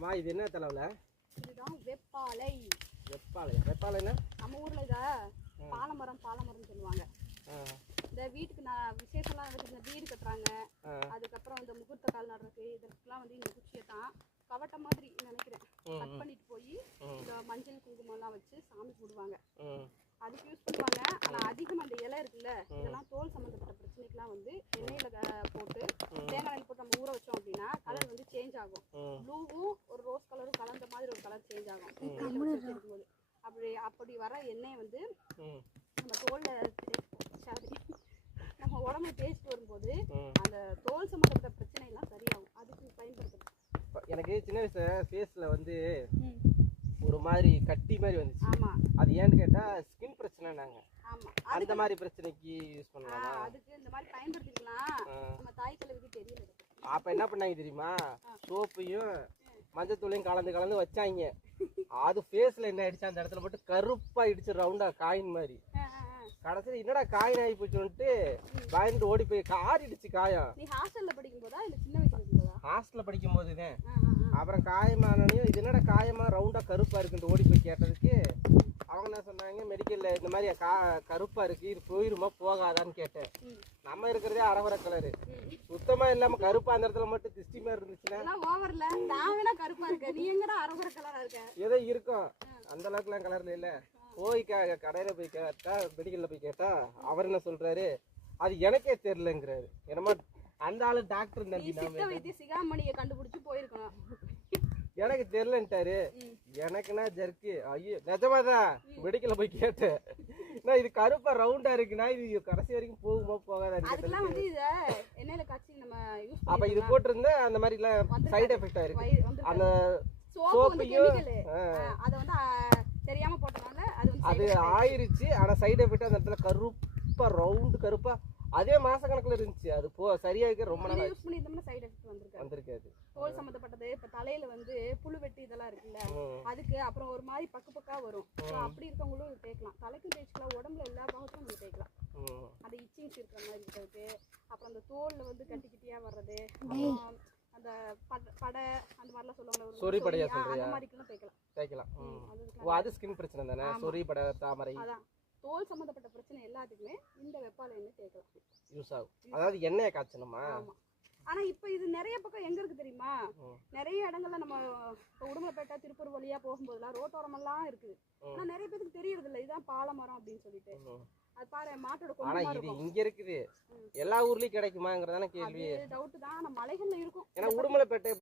அம்மா இது என்ன தலைவல? இதுதான் வெப்பாலை. வெப்பாலைன்னா நம்ம ஊர்ல இத பாலமரம் சொல்லுவாங்க. இந்த வீட்டுக்கு நான் விசேஷம்லாம் நடக்குது, வீடு கட்டுறாங்க, அதுக்கப்புறம் இந்த முகூர்த்த கால் நடுறதுக்கு இதற்கெல்லாம் வந்து இந்த குச்சியை தான் கவட்டை மாதிரி நினைக்கிறேன் கட் பண்ணிட்டு போய் இந்த மஞ்சள் குங்குமம்லாம் வச்சு சாமி போடுவாங்க. அதுக்கு யூஸ் பண்ணுவாங்க. ஆனால் அதிகமாக அந்த இலை இருக்குல்ல, இதெல்லாம் தோல் சம்மந்தப்பட்ட பிரச்சனைக்கெல்லாம் வந்து எண்ணெயில் போட்டு தேங்காய் எண்ணெய் போட்டு நம்ம ஊற வச்சோம் அப்படின்னா கலர் வந்து சேஞ்ச் ஆகும். ப்ளூவும் ஒரு ரோஸ் கலரும் கலந்த மாதிரி ஒரு கலர் சேஞ்ச் ஆகும் இருக்கும்போது. அப்படி வர எண்ணெயை வந்து நம்ம தோலில் நம்ம உடம்புல தேய்ச்சிட்டு வரும்போது அந்த தோல் சம்மந்தப்பட்ட பிரச்சனை எல்லாம் சரியாகும். அதுக்கு பயன்படுத்துறது. எனக்கு சின்ன வயசுல ஃபேஸ்ல வந்து ஒரு மாதிரி கட்டி மாதிரி வந்துச்சு. ஆமா, அது ஏன்னு கேட்டா ஸ்கின் பிரச்சனை. நாங்க ஆமா அந்த மாதிரி பிரச்சனைக்கு யூஸ் பண்ணலாமா? அதுக்கு இந்த மாதிரி பயன்படுத்திக்கலாம். நம்ம தாய் கிழவிக்கு தெரியல. அப்ப என்ன பண்ணாங்க தெரியுமா? சோப்பையும் மஞ்சத்தூளையும் கலந்து வச்சாங்க. அது ஃபேஸ்ல என்ன ஆயிடுச்சு, அந்த இடத்துல மட்டும் கருப்பா இடிச்சு ரவுண்டா காயின் மாதிரி. கடைசியில் என்னடா காயின் ஆகி போச்சுன்ட்டு பயந்து ஓடி போய் ஆறிடுச்சு காயம். நீ ஹாஸ்டல்ல படிக்கும் போதா இல்ல சின்ன வயசுல இருக்கும்போதா? ஹாஸ்டல்ல படிக்கும் போதுதான். அப்புறம் காயமானனையும் இது என்னடா காயமா ரவுண்டா கருப்பா இருக்குன்னு ஓடி போய் கேட்டதுக்கு அவங்க என்ன சொன்னாங்க, மெடிக்கல்ல இந்த மாதிரி கருப்பா இருக்கு, இது போயிருமா போகாதான்னு கேட்டேன். நம்ம இருக்கிறதே அரவரை கலரு, சுத்தமா இல்லாம கருப்பா அந்த இடத்துல மட்டும் திஷ்டி மாதிரி இருந்துச்சுன்னா ஓவர்ல நான் வேணா கருப்பா இருக்க, நீ எங்கடா அரவரை கலரா இருக்க? ஏதோ இருக்கும், அந்த அளவுக்குலாம் கலர்ல இல்ல. போய் கடையில போய் கேட்டா, மெடிக்கல்ல போய் கேட்டா அவர் என்ன சொல்றாரு, அது எனக்கே தெரியலங்கிறாரு. என்னமா அந்த ஆளு டாக்டர் நம்பி சிகாமணியை கண்டுபிடிச்சு போயிருக்கணும். எனக்கு தெரியலன்ட்டாரு. எனக்குன்னா ஜர்க்கு. ஐயோ நிஜமாதான் மெடிக்கல்ல போய் கேட்டேன், இது கருப்பா ரவுண்டா இருக்குன்னா இது கடைசி வரைக்கும் போகுமா போகாதான்னு. அப்ப இது போட்டிருந்தா அந்த மாதிரி எல்லாம் சைடு எஃபெக்ட் ஆயிருக்கு. அந்த சோப்பையும் தெரியாம போட்டனால அது ஆயிருச்சு. ஆனா சைடு எஃபெக்ட் அந்த இடத்துல கருப்பா ரவுண்டு கருப்பா அதே மாசக்கணக்குல இருந்துச்சு. அது சரியாக ரொம்ப நாள் யூஸ் பண்ணிட்டோம்னா சைடு எஃபெக்ட் வந்திருக்காது. தோல் சம்பந்தப்பட்டது இப்ப தலையில வந்து புழு வெட்டி இதெல்லாம் இருக்குல்ல, அதுக்கு அப்புறம் ஒரு மாதிரி பக்கா வரும். அப்படி இருக்கவங்களும் தேய்க்கலாம். தலைக்கும் தேய்ச்சிக்கலாம், உடம்புல எல்லா பாகத்தும் நம்ம தேய்க்கலாம். அந்த இச்சிங்ஸ் இருக்கிற மாதிரி இருக்கிறதுக்கு, அப்புறம் அந்த தோல்ல வந்து கட்டிக்கிட்டியா வர்றது, அந்த படை அந்த மாதிரிலாம் சொல்லுவாங்க, சொறி படையா அந்த மாதிரிக்கெல்லாம் தேய்க்கலாம். அது ஸ்கின் பிரச்சனை தானே, சொறி படை தாமரை. அதான் தோல் சம்பந்தப்பட்ட பிரச்சனை எல்லாத்துக்குமே இந்த வெப்பாலை எண்ணெய் தேய்க்கலாம், யூஸ் ஆகும். அதாவது எண்ணெயை காய்ச்சணுமா? ஆமா. ஆனா இப்ப இது நிறைய பக்கம் எங்க இருக்கு தெரியுமா? நிறைய இடங்கள்ல நம்ம உடுமலைப்பேட்டை திருப்பூர் வழியா போகும்போதெல்லாம் ரோட்டோரமெல்லாம் இருக்குது. ஆனா நிறைய பேருக்கு தெரியறது இல்ல இதுதான் பாலமரம் அப்படின்னு சொல்லிட்டு. அது பாரு மாட்டோட ஆனா இது இங்க இருக்குது, எல்லா ஊர்லயும் கிடைக்குமாங்கறதான கேள்வி. டவுட் தான். ஆனா மலைகள்ல இருக்கும். ஏன்னா உடுமலைப்பேட்டை